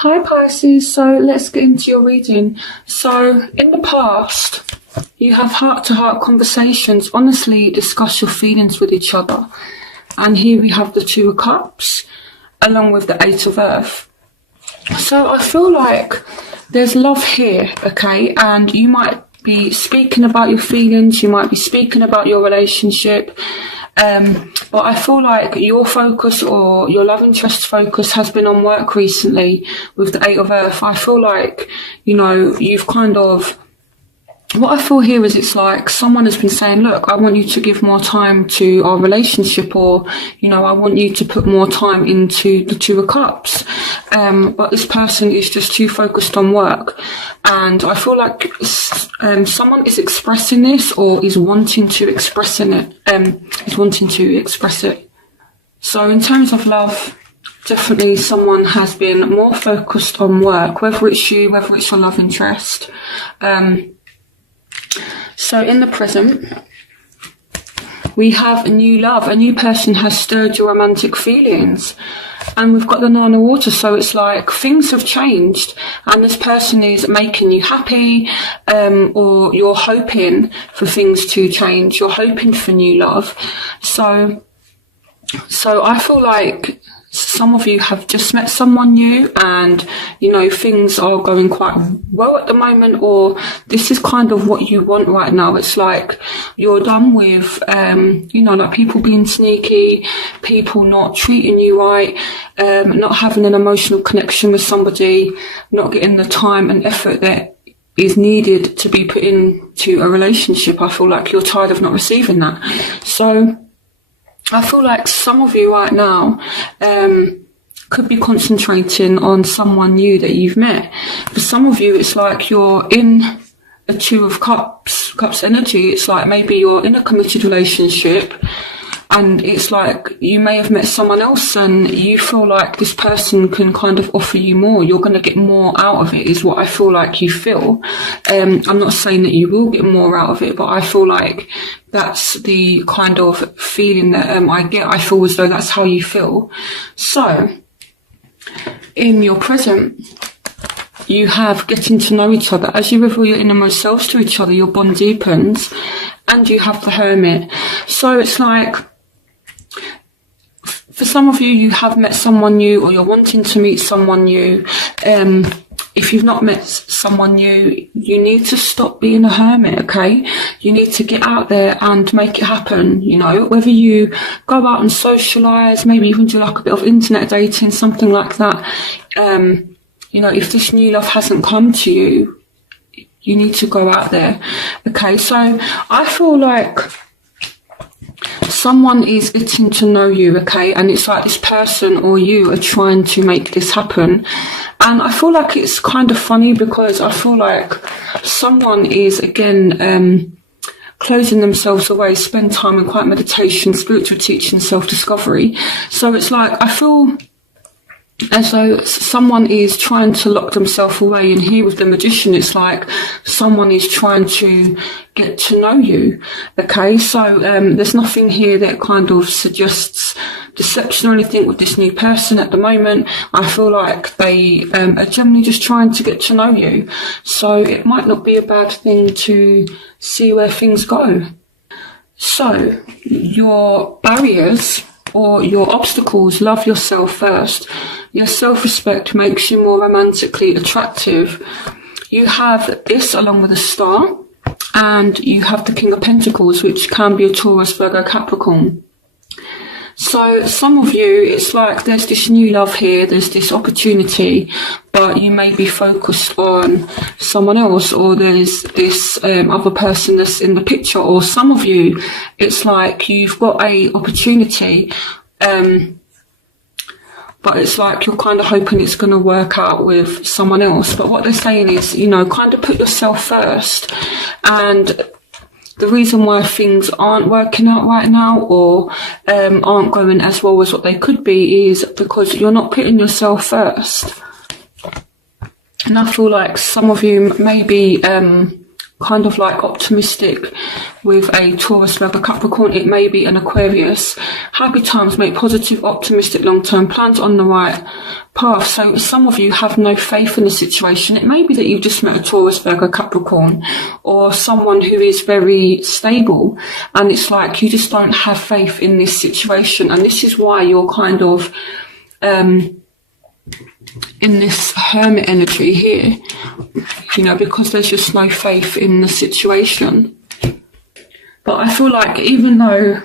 Hi Pisces, so let's get into your reading. So in the past, you have heart-to-heart conversations, honestly discuss your feelings with each other. And here we have the Two of Cups, along with the Eight of Earth. So I feel like there's love here, okay? And you might be speaking about your feelings, you might be speaking about your relationship. But I feel like your focus or your love interest focus has been on work recently with the Eight of Earth. I feel like, you've kind of, what I feel here is it's like someone has been saying, look, I want you to give more time to our relationship, or, I want you to put more time into the Two of Cups. But this person is just too focused on work. And I feel like someone is expressing this or is wanting to express it. So in terms of love, definitely someone has been more focused on work, whether it's you, whether it's your love interest. So in the present, we have a new love. A new person has stirred your romantic feelings. And we've got the Nine of Water, so it's like things have changed and this person is making you happy, or you're hoping for things to change. You're hoping for new love. So I feel like some of you have just met someone new and, things are going quite well at the moment, or this is kind of what you want right now. It's like you're done with, like people being sneaky, people not treating you right, not having an emotional connection with somebody, not getting the time and effort that is needed to be put into a relationship. I feel like you're tired of not receiving that. So I feel like some of you right now could be concentrating on someone new that you've met. For some of you, it's like you're in a Two of Cups energy. It's like maybe you're in a committed relationship and it's like you may have met someone else and you feel like this person can kind of offer you more. You're going to get more out of it is what I feel like you feel. I'm not saying that you will get more out of it, but I feel like that's the kind of feeling that I get. I feel as though that's how you feel. So in your present, you have getting to know each other. As you reveal your innermost selves to each other, your bond deepens, and you have the Hermit. So it's like, for some of you, you have met someone new or you're wanting to meet someone new. If you've not met someone new, you need to stop being a hermit, okay? You need to get out there and make it happen, whether you go out and socialise, maybe even do like a bit of internet dating, something like that. If this new love hasn't come to you, you need to go out there, okay? So I feel like someone is getting to know you, okay? And it's like this person or you are trying to make this happen. And I feel like it's kind of funny because I feel like someone is, again, closing themselves away, spend time in quiet meditation, spiritual teaching, self-discovery. So it's like, I feel as though someone is trying to lock themselves away, and here with the Magician, it's like someone is trying to get to know you, okay? So there's nothing here that kind of suggests deception or anything with this new person at the moment. I feel like they are generally just trying to get to know you. So it might not be a bad thing to see where things go. So your barriers or your obstacles, love yourself first. Your self-respect makes you more romantically attractive. You have this along with a star, and you have the King of Pentacles, which can be a Taurus, Virgo, Capricorn. So some of you, it's like there's this new love here, there's this opportunity, but you may be focused on someone else, or there's this other person that's in the picture. Or some of you, it's like you've got a opportunity, but it's like you're kind of hoping it's going to work out with someone else. But what they're saying is, kind of put yourself first. And the reason why things aren't working out right now, or aren't going as well as what they could be, is because you're not putting yourself first. And I feel like some of you may be kind of like optimistic with a Taurus, Virgo, Capricorn. It may be an Aquarius. Happy times, make positive, optimistic, long-term plans, on the right path. So some of you have no faith in the situation. It may be that you've just met a Taurus, Virgo, Capricorn, or someone who is very stable, and it's like you just don't have faith in this situation, and this is why you're kind of in this hermit energy here, you know, because there's just no faith in the situation. But I feel like even though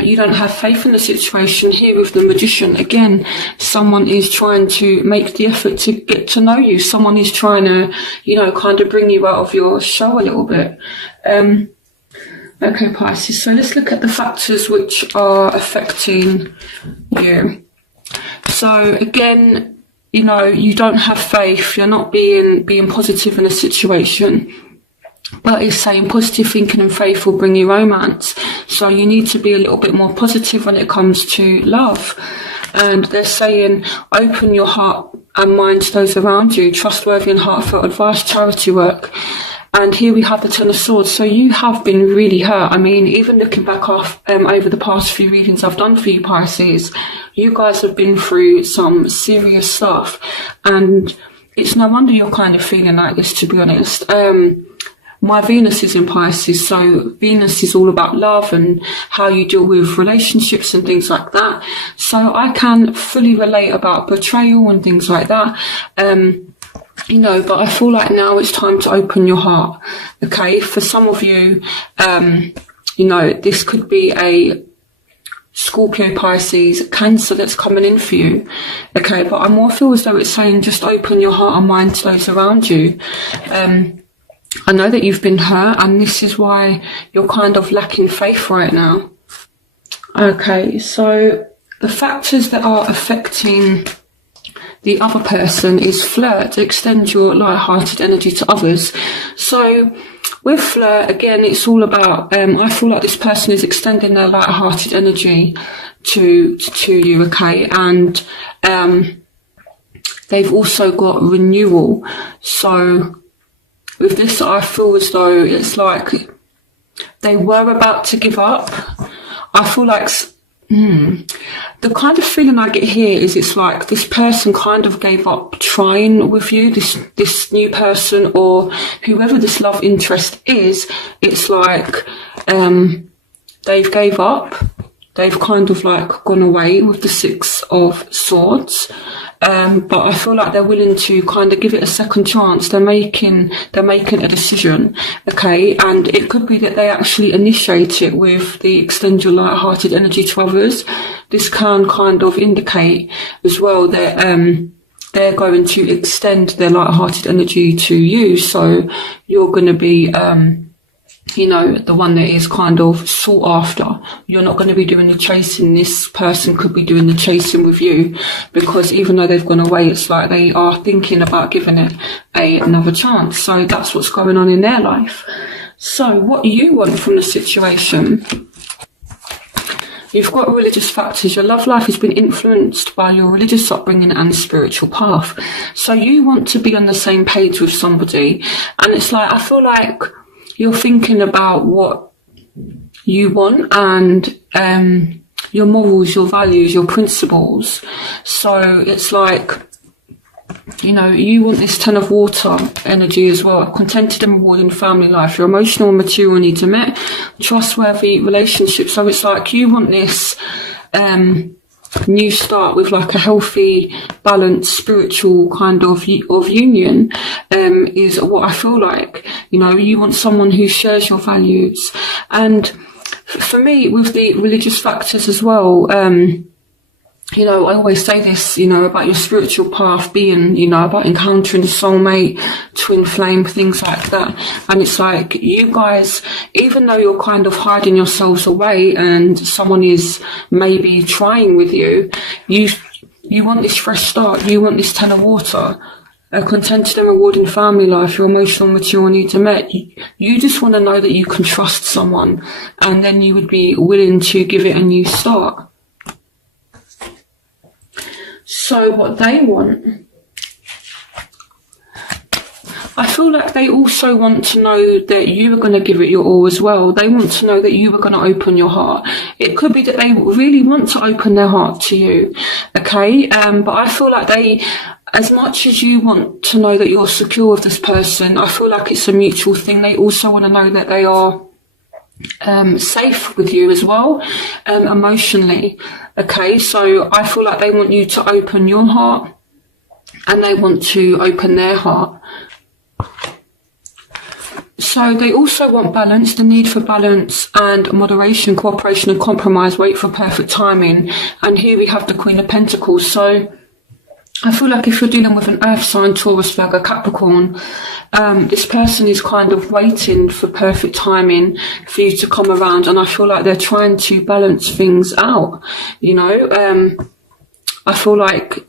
you don't have faith in the situation, here with the Magician, again, someone is trying to make the effort to get to know you. Someone is trying to, you know, kind of bring you out of your shell a little bit. Okay, Pisces, so let's look at the factors which are affecting you. So again, you know, you don't have faith, you're not being positive in a situation, but it's saying positive thinking and faith will bring you romance. So you need to be a little bit more positive when it comes to love. And they're saying open your heart and mind to those around you, trustworthy and heartfelt advice, charity work. And here we have the Ten of Swords. So you have been really hurt. I mean, even looking back off over the past few readings I've done for you, Pisces, you guys have been through some serious stuff. And it's no wonder you're kind of feeling like this, to be honest. My Venus is in Pisces, so Venus is all about love and how you deal with relationships and things like that. So I can fully relate about betrayal and things like that. You know, but I feel like now it's time to open your heart. Okay, for some of you, you know, this could be a Scorpio, Pisces, Cancer that's coming in for you. Okay, but I more feel as though it's saying just open your heart and mind to those around you. I know that you've been hurt, and this is why you're kind of lacking faith right now. Okay, so the factors that are affecting the other person is flirt. Extend your light-hearted energy to others. So with flirt, again, it's all about, I feel like this person is extending their light-hearted energy to you, okay? And they've also got renewal. So with this, I feel as though it's like they were about to give up. I feel like the kind of feeling I get here is it's like this person kind of gave up trying with you, this new person or whoever this love interest is. It's like they've gave up. They've kind of like gone away with the Six of Swords. But I feel like they're willing to kind of give it a second chance. They're making a decision, okay? And it could be that they actually initiate it with the extend your light-hearted energy to others. This can kind of indicate as well that they're going to extend their light-hearted energy to you. So you're going to be you know, the one that is kind of sought after. You're not going to be doing the chasing. This person could be doing the chasing with you, because even though they've gone away, it's like they are thinking about giving it another chance. So that's what's going on in their life. So what you want from the situation, you've got religious factors. Your love life has been influenced by your religious upbringing and spiritual path. So you want to be on the same page with somebody. And it's like, I feel like you're thinking about what you want and your morals, your values, your principles. So it's like, you know, you want this Ten of Water energy as well. A contented and rewarding family life. Your emotional and material needs are met. Trustworthy relationships. So it's like you want this new start with like a healthy, balanced, spiritual kind of union, is what I feel like. You know, you want someone who shares your values. And for me, with the religious factors as well, you know, I always say this, you know, about your spiritual path being, you know, about encountering a soulmate, twin flame, things like that. And it's like, you guys, even though you're kind of hiding yourselves away and someone is maybe trying with you, you want this fresh start. You want this Ten of Water, a contented and rewarding family life, your emotional and mature needs are met. You just want to know that you can trust someone, and then you would be willing to give it a new start. So what they want, I feel like they also want to know that you are going to give it your all as well. They want to know that you are going to open your heart. It could be that they really want to open their heart to you, okay? But I feel like they, as much as you want to know that you're secure with this person, I feel like it's a mutual thing. They also want to know that they are safe with you as well, emotionally, okay? So I feel like they want you to open your heart and they want to open their heart. So they also want balance, the need for balance and moderation, cooperation and compromise, wait for perfect timing. And here we have the Queen of Pentacles. So I feel like if you're dealing with an earth sign, Taurus, Virgo, Capricorn, this person is kind of waiting for perfect timing for you to come around. And I feel like they're trying to balance things out, you know. I feel like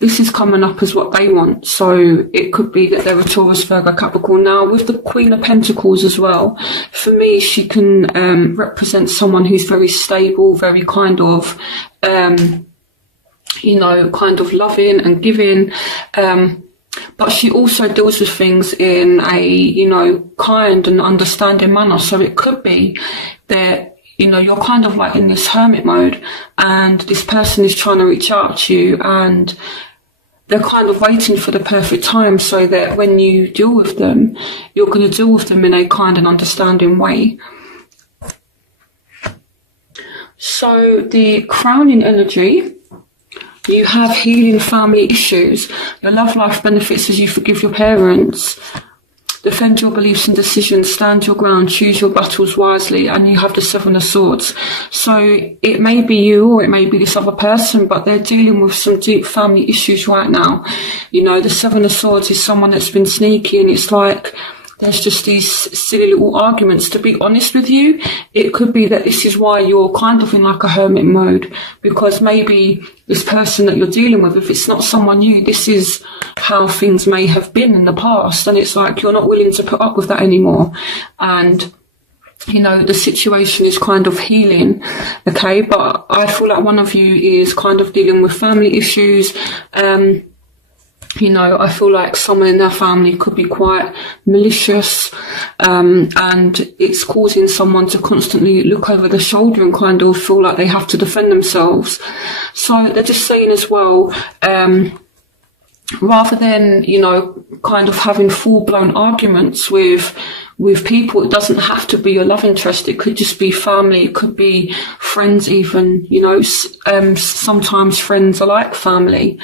this is coming up as what they want. So it could be that they're a Taurus, Virgo, Capricorn. Now, with the Queen of Pentacles as well, for me, she can represent someone who's very stable, very kind of, you know, kind of loving and giving. But she also deals with things in a, you know, kind and understanding manner. So it could be that, you know, you're kind of like in this hermit mode and this person is trying to reach out to you and they're kind of waiting for the perfect time so that when you deal with them, you're going to deal with them in a kind and understanding way. So the crowning energy, you have healing family issues. Your love life benefits as you forgive your parents. Defend your beliefs and decisions, stand your ground, choose your battles wisely, and you have the Seven of Swords. So it may be you or it may be this other person, but they're dealing with some deep family issues right now. You know, the Seven of Swords is someone that's been sneaky, and it's like there's just these silly little arguments. To be honest with you, it could be that this is why you're kind of in like a hermit mode, because maybe this person that you're dealing with, if it's not someone new, this is how things may have been in the past, and it's like you're not willing to put up with that anymore. And you know, the situation is kind of healing, okay? But I feel like one of you is kind of dealing with family issues. You know, I feel like someone in their family could be quite malicious, and it's causing someone to constantly look over their shoulder and kind of feel like they have to defend themselves. So they're just saying as well, rather than, you know, kind of having full-blown arguments with people, it doesn't have to be your love interest. It could just be family. It could be friends even, you know. Sometimes friends are like family.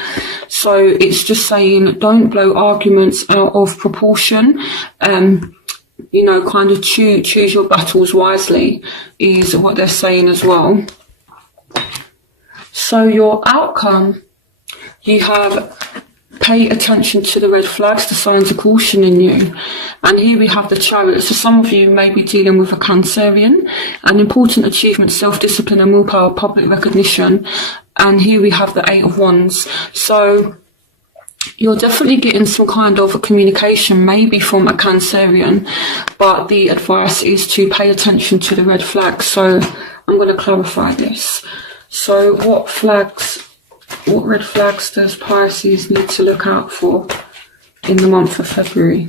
So it's just saying don't blow arguments out of proportion. You know, kind of choose your battles wisely is what they're saying as well. So your outcome, you have pay attention to the red flags, the signs of caution in you. And here we have the Chariot. So some of you may be dealing with a Cancerian, an important achievement, self-discipline and willpower, public recognition. And here we have the Eight of Wands. So you're definitely getting some kind of communication, maybe from a Cancerian, but the advice is to pay attention to the red flags. So I'm going to clarify this. So what red flags does Pisces need to look out for in the month of February?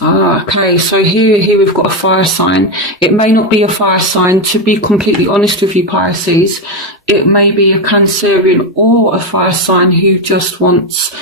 Okay, so here we've got a fire sign. It may not be a fire sign, to be completely honest with you, Pisces. It may be a Cancerian or a fire sign who just wants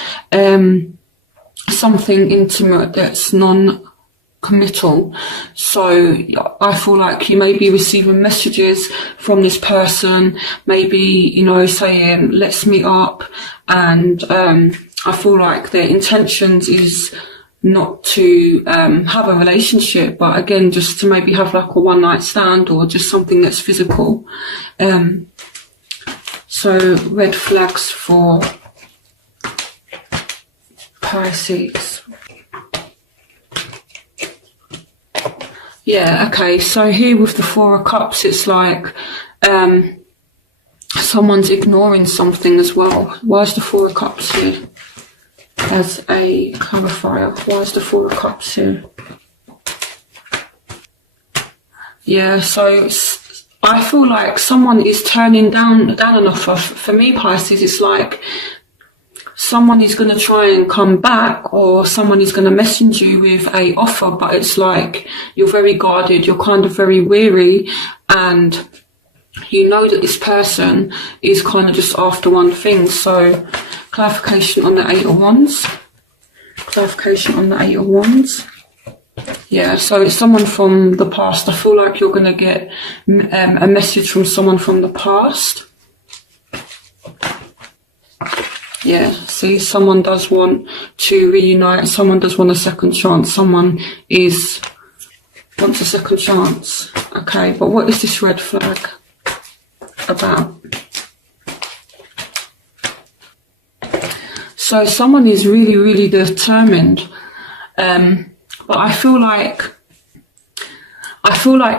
something intimate that's non-committal. So I feel like you may be receiving messages from this person, maybe, you know, saying let's meet up, and I feel like their intentions is not to have a relationship, but again, just to maybe have like a one-night stand or just something that's physical. So red flags for Pisces. Yeah, okay, so here with the Four of Cups, it's like someone's ignoring something as well. Why is the Four of Cups here? As a clarifier, why is the Four of Cups here? Yeah, so I feel like someone is turning down an offer. For me, Pisces, it's like someone is going to try and come back, or someone is going to message you with a offer, but it's like you're very guarded, you're kind of very weary, and you know that this person is kind of just after one thing. So clarification on the Eight of Wands. Clarification on the Eight of Wands. Yeah, so it's someone from the past. I feel like you're going to get a message from someone from the past. Yeah, see, someone does want to reunite. Someone does want a second chance. Someone wants a second chance. Okay, but what is this red flag about? So someone is really, really determined. But I feel like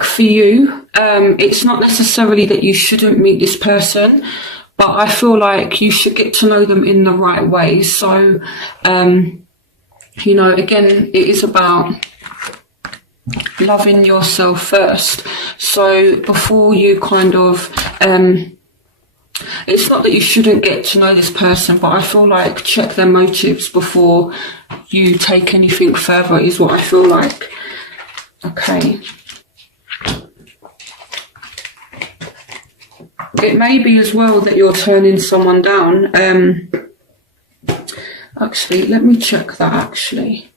for you, it's not necessarily that you shouldn't meet this person, but I feel like you should get to know them in the right way. So, you know, again, it is about loving yourself first. So before you kind of, it's not that you shouldn't get to know this person, but I feel like check their motives before you take anything further, is what I feel like. Okay. It may be as well that you're turning someone down. Actually, let me check that actually.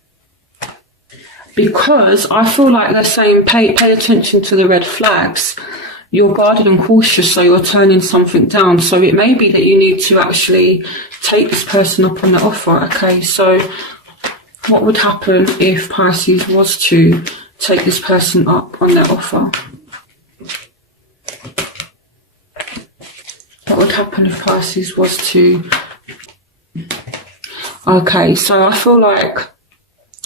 Because I feel like they're saying pay attention to the red flags. You're guarded and cautious, so you're turning something down. So it may be that you need to actually take this person up on the offer. Okay, so what would happen if Pisces was to take this person up on their offer? What would happen if Pisces was to... Okay, so I feel like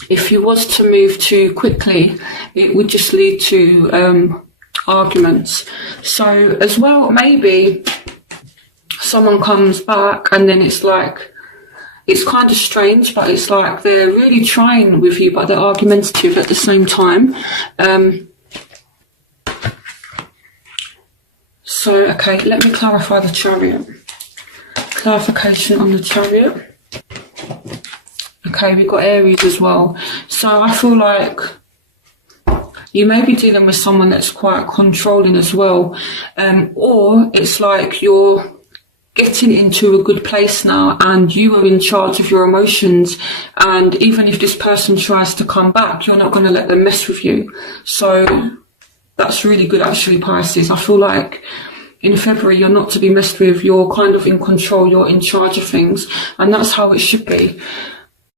if you was to move too quickly, it would just lead to arguments. So as well, maybe someone comes back and then it's like, it's kind of strange, but it's like they're really trying with you, but they're argumentative at the same time. So, okay, let me clarify the Chariot. Clarification on the Chariot. Okay, we've got Aries as well. So I feel like you may be dealing with someone that's quite controlling as well. Or it's like you're getting into a good place now and you are in charge of your emotions, and even if this person tries to come back, you're not going to let them mess with you. So that's really good actually, Pisces. I feel like in February you're not to be messed with. You're kind of in control, you're in charge of things, and that's how it should be.